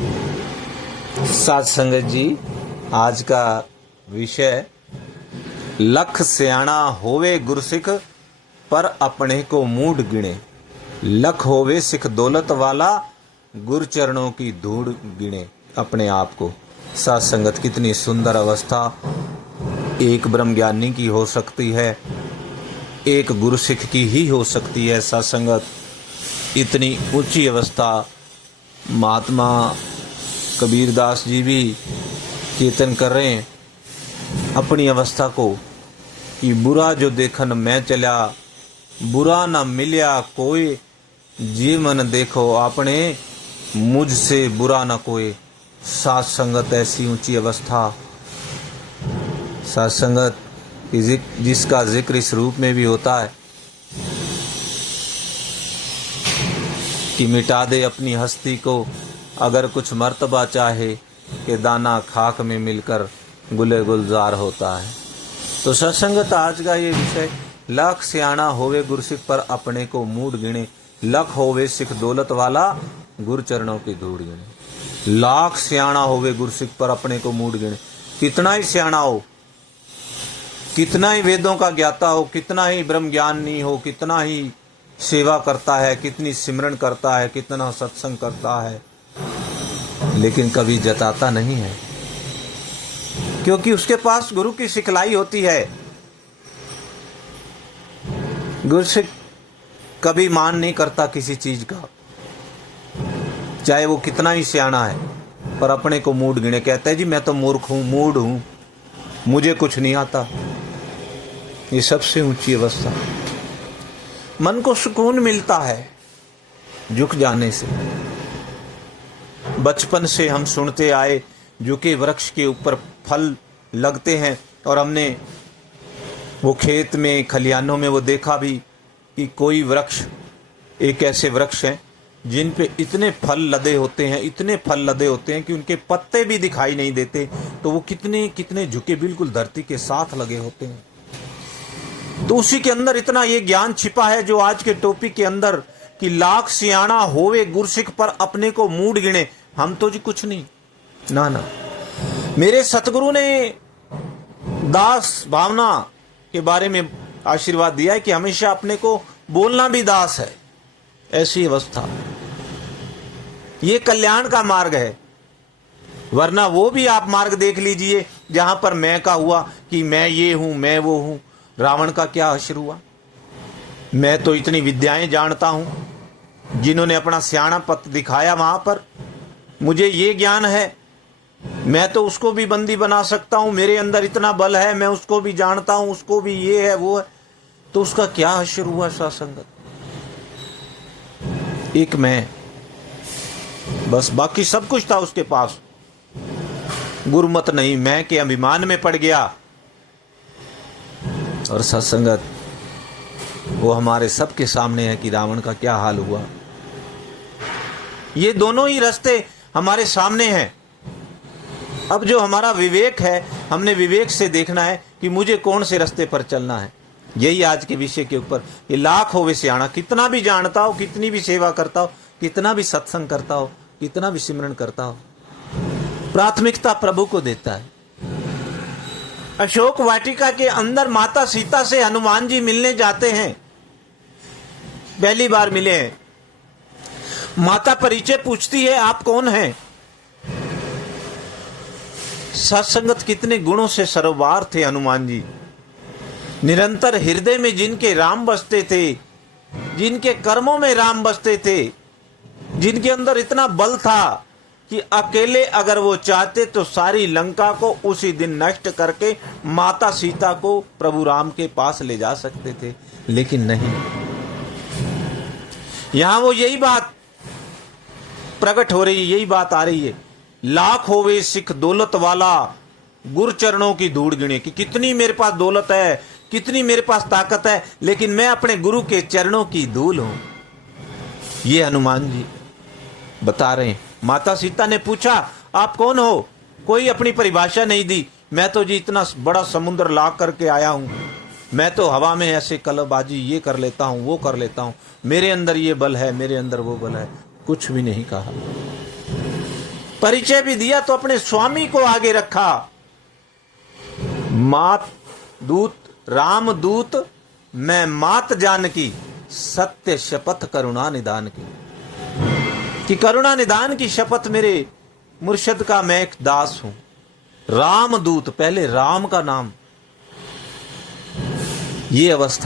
साध संगत जी, आज का विषय लख सियाणा होवे गुरसिख पर अपने को मूड गिणे। लख होवे सिख दौलत वाला गुरु चरणों की धूड़ गिणे अपने आप को। साध संगत, कितनी सुंदर अवस्था एक ब्रह्म ज्ञानी की हो सकती है, एक गुरु सिख की ही हो सकती है। साध संगत, इतनी ऊंची अवस्था महात्मा कबीरदास जी भी कीर्तन कर रहे हैं अपनी अवस्था को कि बुरा जो देखन मैं चला, बुरा न मिल्या कोई, जी मन देखो आपने मुझसे बुरा न कोई। साध संगत, ऐसी ऊंची अवस्था साध संगत जिसका जिक्र इस रूप में भी होता है कि मिटा दे अपनी हस्ती को अगर कुछ मर्तबा चाहे, कि दाना खाक में मिलकर गुले गुलजार होता है। तो सत्संगत, आज का ये विषय लख सियाणा होवे गुरसिख पर अपने को मूड गिणे। लख होवे सिख दौलत वाला गुरु चरणों की धूड़ गिणे। लाख सियाणा होवे गुरसिख पर अपने को मूड गिणे। कितना ही सियाणा हो, कितना ही वेदों का ज्ञाता हो, कितना ही ब्रह्म ज्ञानी हो, कितना ही सेवा करता है, कितनी सिमरन करता है, कितना सत्संग करता है, लेकिन कभी जताता नहीं है, क्योंकि उसके पास गुरु की सिखलाई होती है। गुरु सिख कभी मान नहीं करता किसी चीज का, चाहे वो कितना ही सियाणा है, पर अपने को मूड गिने। कहता है जी मैं तो मूर्ख हूं, मूड हूं, मुझे कुछ नहीं आता। ये सबसे ऊंची अवस्था। मन को सुकून मिलता है झुक जाने से। बचपन से हम सुनते आए झुके वृक्ष के ऊपर फल लगते हैं, और हमने वो खेत में खलिहानों में वो देखा भी कि कोई वृक्ष, एक ऐसे वृक्ष हैं जिन पे इतने फल लदे होते हैं, इतने फल लदे होते हैं कि उनके पत्ते भी दिखाई नहीं देते। तो वो कितने कितने झुके बिल्कुल धरती के साथ लगे होते हैं। तो उसी के अंदर इतना ये ज्ञान छिपा है जो आज के टॉपिक के अंदर कि लाख सियाणा होवे गुरसिख पर अपने को मूड गिणे। हम तो जी कुछ नहीं, ना ना। मेरे सतगुरु ने दास भावना के बारे में आशीर्वाद दिया है कि हमेशा अपने को बोलना भी दास है। ऐसी अवस्था, ये कल्याण का मार्ग है। वरना वो भी आप मार्ग देख लीजिए जहां पर मैं का हुआ कि मैं ये हूं, मैं वो हूं। रावण का क्या हश्र हुआ? मैं तो इतनी विद्याएं जानता हूं, जिन्होंने अपना सियाणा पथ दिखाया वहां पर मुझे ये ज्ञान है, मैं तो उसको भी बंदी बना सकता हूं, मेरे अंदर इतना बल है, मैं उसको भी जानता हूं, उसको भी ये है वो है। तो उसका क्या हश्र हुआ? सासंगत, एक मैं, बस बाकी सब कुछ था उसके पास। गुरुमत नहीं, मैं के अभिमान में पड़ गया। और सत्संगत, वो हमारे सबके सामने है कि रावण का क्या हाल हुआ। ये दोनों ही रास्ते हमारे सामने हैं। अब जो हमारा विवेक है, हमने विवेक से देखना है कि मुझे कौन से रास्ते पर चलना है। यही आज के विषय के ऊपर ये लाख होवे सियाणा, कितना भी जानता हो, कितनी भी सेवा करता हो, कितना भी सत्संग करता हो, कितना भी सिमरन करता हो, प्राथमिकता प्रभु को देता है। अशोक वाटिका के अंदर माता सीता से हनुमान जी मिलने जाते हैं, पहली बार मिले हैं। माता परिचय पूछती है, आप कौन हैं? सत्संगत, कितने गुणों से सरोवार थे हनुमान जी। निरंतर हृदय में जिनके राम बसते थे, जिनके कर्मों में राम बसते थे, जिनके अंदर इतना बल था कि अकेले अगर वो चाहते तो सारी लंका को उसी दिन नष्ट करके माता सीता को प्रभु राम के पास ले जा सकते थे, लेकिन नहीं। यहां वो यही बात प्रकट हो रही है, यही बात आ रही है। लाख होवे सिख दौलत वाला गुरु चरणों की धूड़ गिने, कि कितनी मेरे पास दौलत है, कितनी मेरे पास ताकत है, लेकिन मैं अपने गुरु के चरणों की धूल हूं। ये हनुमान जी बता रहे हैं। माता सीता ने पूछा, आप कौन हो? कोई अपनी परिभाषा नहीं दी। मैं तो जी इतना बड़ा समुद्र लाग करके आया हूं, मैं तो हवा में ऐसे कलबाजी ये कर लेता हूं, वो कर लेता हूं, मेरे अंदर ये बल है, मेरे अंदर वो बल है। कुछ भी नहीं कहा। परिचय भी दिया तो अपने स्वामी को आगे रखा। मात दूत राम दूत मैं मात जानकी, सत्य शपथ करुणा निदान की। कि करुणा निदान की शपथ मेरे मुर्शद का मैं एक दास हूं। राम दूत, पहले राम का नाम, ये अवस्था